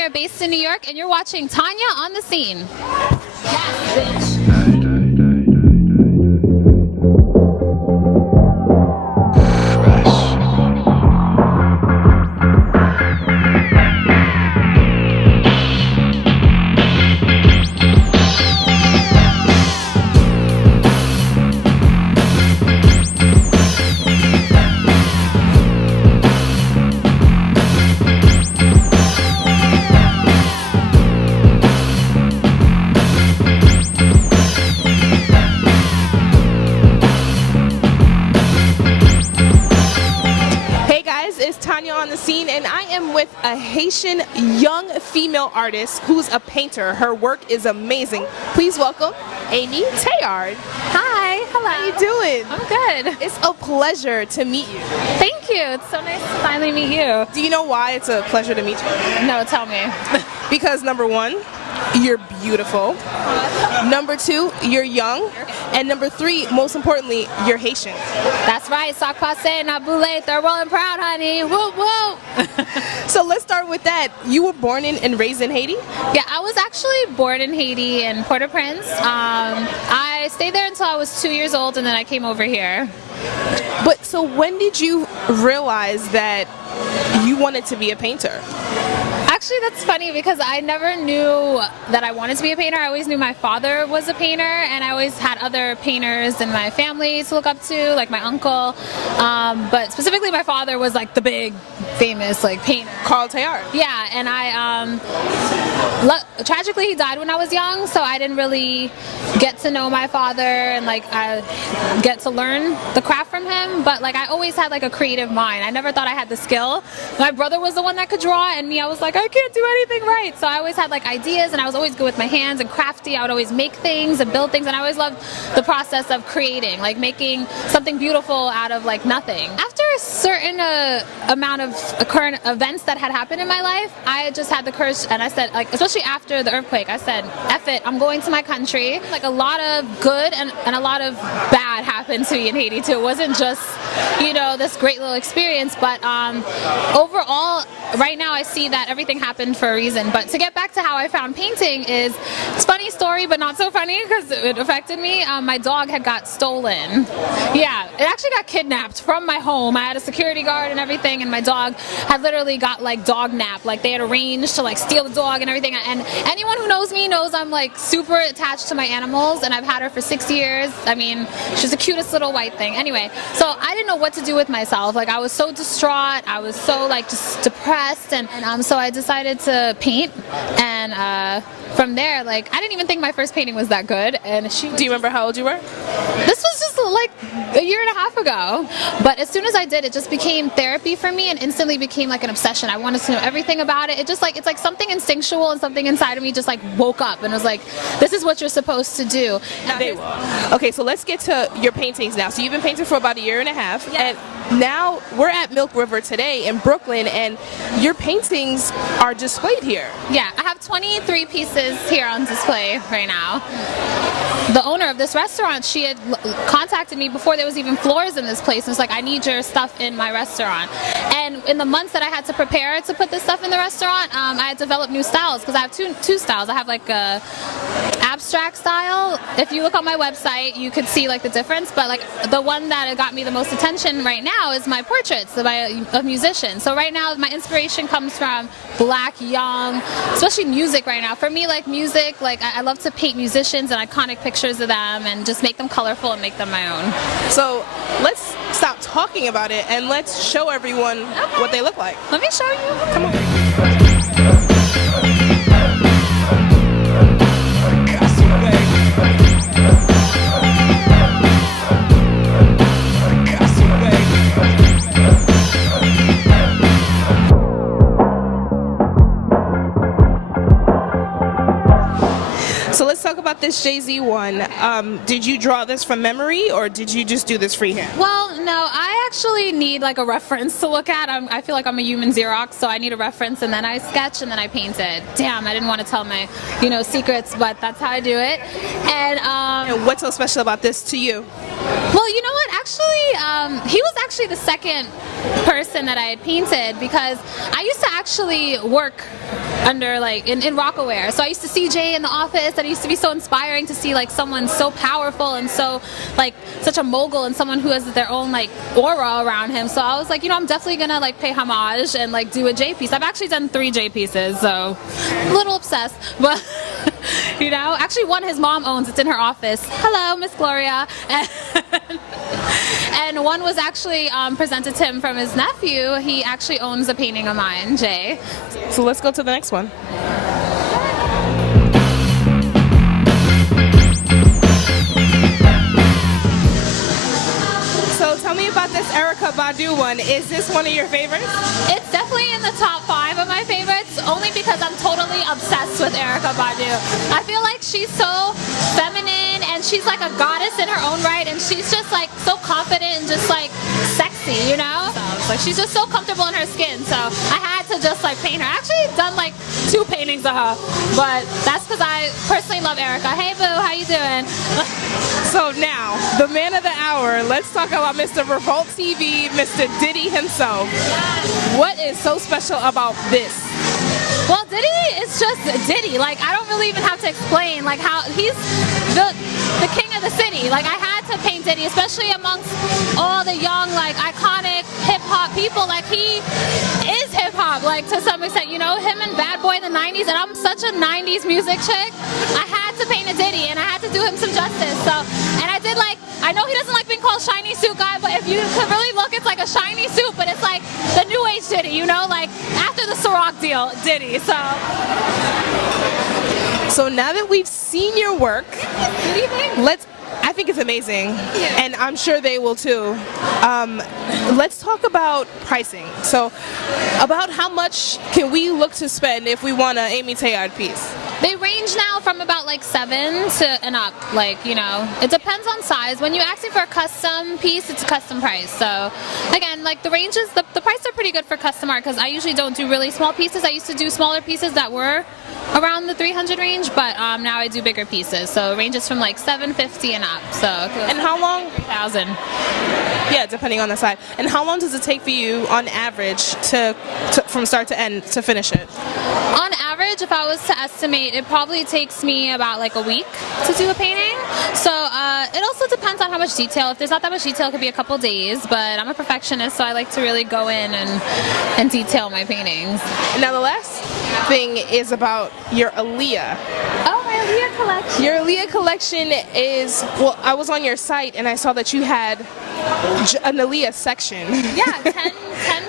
here based in New York, and you're watching Tanya on the Scene. Yes, bitch. Tanya on the Scene, and I am with a Haitian young female artist who's a painter. Her work is amazing. Please welcome Amy Taylard. Hi, hello. How you doing? I'm good. It's a pleasure to meet you. Thank you. It's so nice to finally meet you. Do you know why it's a pleasure to meet you? No, tell me. Because number one, you're beautiful. Number two, you're young. And number three, most importantly, you're Haitian. That's right. Sac passe, not boule. They're rolling proud, honey. Woo, woo. So let's start with that. You were born and raised in Haiti? Yeah, I was actually born in Haiti in Port-au-Prince. I stayed there until I was 2 years old, and then I came over here. But so when did you realize that you wanted to be a painter? Actually, that's funny because I never knew that I wanted to be a painter. I always knew my father was a painter, and I always had other painters in my family to look up to, like my uncle. But specifically, my father was like the big, famous like painter. Carl Theard. Yeah, and tragically he died when I was young, so I didn't really get to know my father and like get to learn the craft from him. But like I always had like a creative mind. I never thought I had the skill. My brother was the one that could draw, and me, I was like, I can't do anything right. So I always had like ideas, and I was always good with my hands and crafty. I would always make things and build things, and I always loved the process of creating, like making something beautiful out of like nothing. After a certain amount of current events that had happened in my life, I just had the courage, and I said, like, especially after the earthquake, I said, F it, I'm going to my country. Like a lot of good and a lot of bad happened to me in Haiti too. It wasn't just, you know, this great little experience, but overall, right now I see that everything happened for a reason. But to get back to how I found painting it's a funny story, but not so funny because it affected me. My dog had got stolen. Yeah, it actually got kidnapped from my home. I had a security guard and everything, and my dog had literally got like dog napped. Like they had arranged to like steal the dog and everything. And anyone who knows me knows I'm like super attached to my animals, and I've had her for 6 years. I mean, she's the cutest little white thing. Anyway, so I didn't know what to do with myself. Like I was so distraught. I was so like just depressed, and so I decided to paint, and from there, like I didn't even think my first painting was that good. And do you remember how old you were? This was just like a year and a half ago. But as soon as I did, it just became therapy for me, and instantly became like an obsession. I wanted to know everything about it. It just like, it's like something instinctual, and something inside of me just like woke up and was like, this is what you're supposed to do. Okay, so let's get to your paintings now. So you've been painting for about a year and a half. Yes. And now we're at Milk River today in Brooklyn, and your paintings are displayed here. Yeah, I have 23 pieces here on display right now. The owner of this restaurant, she had contacted me before there was even floors in this place, and was like, I need your stuff in my restaurant. And in the months that I had to prepare to put this stuff in the restaurant, I had developed new styles, because I have two styles. I have like a abstract style. If you look on my website, you could see like the difference, but like the one that got me the most attention right now is my portraits of musicians. So right now my inspiration comes from Black, young, especially music right now. For me, like music, like I love to paint musicians and iconic pictures of them and just make them colorful and make them my own. So let's stop talking about it and let's show everyone what they look like. Let me show you. Come on. So let's talk about this Jay-Z one. Did you draw this from memory, or did you just do this freehand? Well, no, I actually need like a reference to look at. I feel like I'm a human Xerox, so I need a reference, and then I sketch, and then I paint it. Damn, I didn't want to tell my, secrets, but that's how I do it. And what's so special about this to you? Well, you know what? Actually, he was actually the second person that I had painted, because I used to actually work under like in Rockaware. So I used to see Jay in the office, and it used to be so inspiring to see like someone so powerful and so like such a mogul and someone who has their own like aura around him. So I was like, I'm definitely gonna like pay homage and like do a Jay piece. I've actually done 3 Jay pieces, so a little obsessed, but actually one his mom owns. It's in her office. Hello, Miss Gloria. And one was actually presented to him from his nephew. He actually owns a painting of mine, Jay. So let's go to the next one. So tell me about this Erykah Badu one. Is this one of your favorites? It's definitely in the top 5 of my favorites, only because I'm totally obsessed with Erykah Badu. I feel like she's so feminine, and she's like a goddess in her own right, and she's just like so confident and just like sexy, So she's just so comfortable in her skin. So I had to just like paint her. I actually done like 2 paintings of her, but that's because I personally love Erykah. Hey boo, how you doing? So now, the man of the hour, let's talk about Mr. Revolt TV, Mr. Diddy himself. Yes. What is so special about this? Well, Diddy is just Diddy. Like, I don't really even have to explain like how he's the king of the city. Like, I had to paint Diddy, especially amongst all the young, like, iconic hip-hop people. Like, he is hip-hop, like, to some extent, him and Bad Boy in the 90s, and I'm such a 90s music chick. I had to paint a Diddy, and I had to do him some justice. So, and I did, like, I know he doesn't like being called shiny suit guy, but if you could really look, it's like a shiny suit, but it's like the new age Diddy, like after the Ciroc deal Diddy. So now that we've seen your work, What do you think? I think it's amazing, Yeah. and I'm sure they will too. Let's talk about pricing. So, about how much can we look to spend if we want an Amy Taylard piece? They range now from about like 7 to and up. Like, it depends on size. When you ask me for a custom piece, it's a custom price. So again, like the ranges, the prices are pretty good for custom art, because I usually don't do really small pieces. I used to do smaller pieces that were around the 300 range, but now I do bigger pieces. So it ranges from like 750 and up. So and how long? 3,000. Yeah, depending on the side. And how long does it take for you, on average, to from start to end to finish it? On average, if I was to estimate, it probably takes me about like a week to do a painting. So it also depends on how much detail. If there's not that much detail, it could be a couple days, but I'm a perfectionist, so I like to really go in and detail my paintings. Now the last thing is about your Aaliyah. Oh, my Aaliyah collection. Your Aaliyah collection is, well, I was on your site and I saw that you had an Aaliyah section. Yeah, 10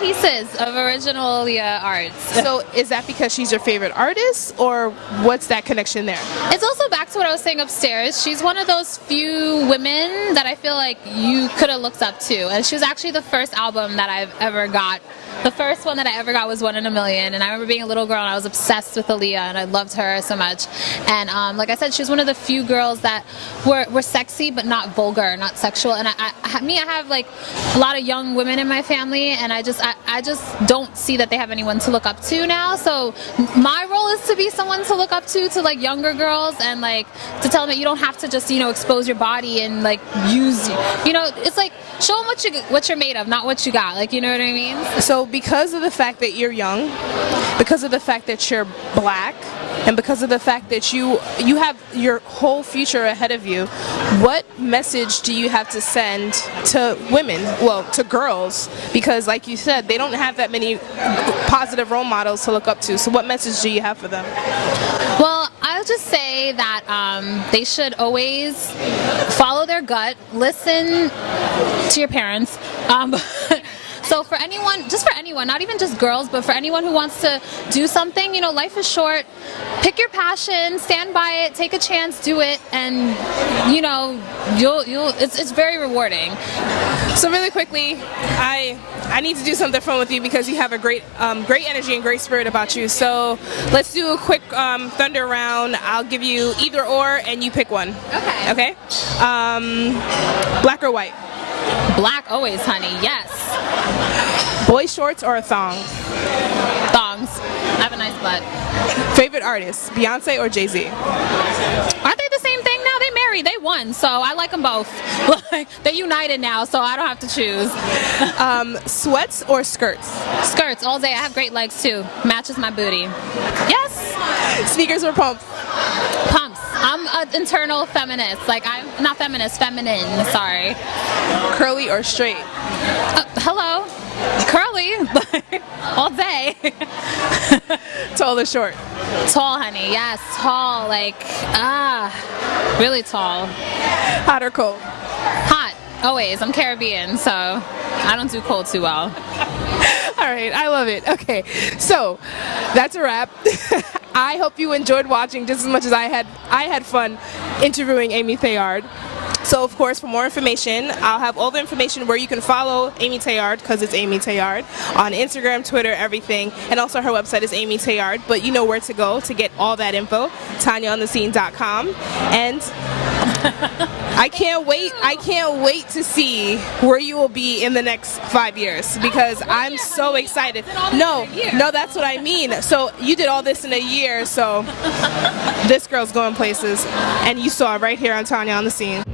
pieces of original Aaliyah arts. So is that because she's your favorite artist, or what's that connection there? It's also back to what I was saying upstairs. She's one of those few women that I feel like you could have looked up to. And she was actually the first album that I've ever got. The first one that I ever got was 1 in a Million, and I remember being a little girl and I was obsessed with Aaliyah, and I loved her so much. And like I said, she was one of the few girls that were sexy but not vulgar, not sexual. And I have like a lot of young women in my family, and I just don't see that they have anyone to look up to now. So my role is to be someone to look up to like younger girls, and like to tell them that you don't have to just expose your body and like use it's like show them what you're made of, not what you got. Like, you know what I mean? So because of the fact that you're young, because of the fact that you're black, and because of the fact that you have your whole future ahead of you, what message do you have to send to women, well, to girls? Because like you said, they don't have that many positive role models to look up to. So what message do you have for them? Well, I'll just say that they should always follow their gut, listen to your parents. So for anyone, not even just girls, but for anyone who wants to do something, life is short. Pick your passion, stand by it, take a chance, do it, and it's very rewarding. So really quickly, I need to do something fun with you because you have a great energy and great spirit about you. So let's do a quick thunder round. I'll give you either or, and you pick one. Okay. Okay. Black or white? Black always, honey. Yes. Boy shorts or a thong? Thongs. I have a nice butt. Favorite artist, Beyonce or Jay-Z? Aren't they the same thing now? They married agree. They won, so I like them both. Like, they're united now, so I don't have to choose. Sweats or skirts? Skirts all day. I have great legs too. Matches my booty. Yes. Sneakers or pumps? Pumps. I'm an internal feminist. Like, I'm not feminist, feminine. Sorry. Curly or straight? Hello. Curly. All day. Tall or short? Tall, honey. Yes, tall. Like, really tall. Hot or cold? Hot. Always. I'm Caribbean, so I don't do cold too well. All right, I love it. Okay, so that's a wrap. I hope you enjoyed watching just as much as I had. I had fun interviewing Amy Taylard. So, of course, for more information, I'll have all the information where you can follow Amy Taylard, because it's Amy Taylard, on Instagram, Twitter, everything. And also her website is Amy Taylard, but you know where to go to get all that info, TaniaOnTheScene.com. And I can't wait to see where you will be in the next 5 years, because I'm so excited. No, that's what I mean. So you did all this in a year, so this girl's going places, and you saw it right here on Tania on the Scene.